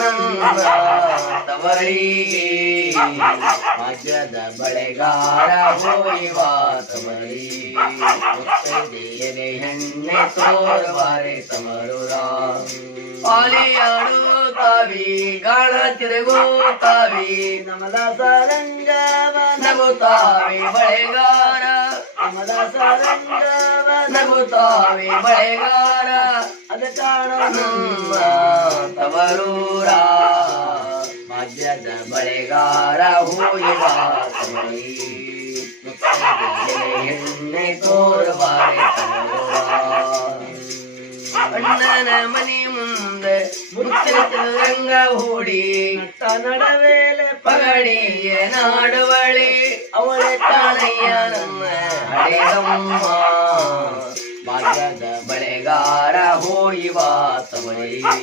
ನನ್ನ ತವರಿಗೆ ಮಧ್ಯದ ಬಳೆಗಾರ ಹೋಯುವ ತವರಿಗೆ ಮುತ್ತೈದೆಯರೆ ಹೆಣ್ಣೆ ತೋರಬಾರೆ ತಮರುರ ಪಾಲಿಯಾಡುತ್ತಾವಿ ಗಾಳ ತಿರುಗುತ್ತಾವಿ ನಮದ ಸರಂಗವ ನಗುತ್ತಾವಿ ಬಳೆಗಾರ ನಮದ ಸರಂಗವ ನಗುತ್ತಾವಿ ಬಳೆಗಾರ ಅದ ಕಾಣೋ ತವರೂರ ಮಧ್ಯದ ಬಳೆಗಾರ ಹೋಯುವ ತವರಿಗೆ ಎಣ್ಣೆ ತೋರಬಾರೆ ಅಣ್ಣನ ಮನೆ ಮುಂದೆ ಮುತ್ತಿರಂಗ ಹೂಡಿ ನಡವೇಲೆ ಪಗಡಿಯ ನಾಡುವಳಿ ಅವಳೆ ಕಾಣಯ್ಯ ನಮ್ಮ ಹಡೆಯಮ್ಮ ಭಾಗ್ಯದ ಬಳೆಗಾರ ಹೋಯುವ ತವರಿಗೆ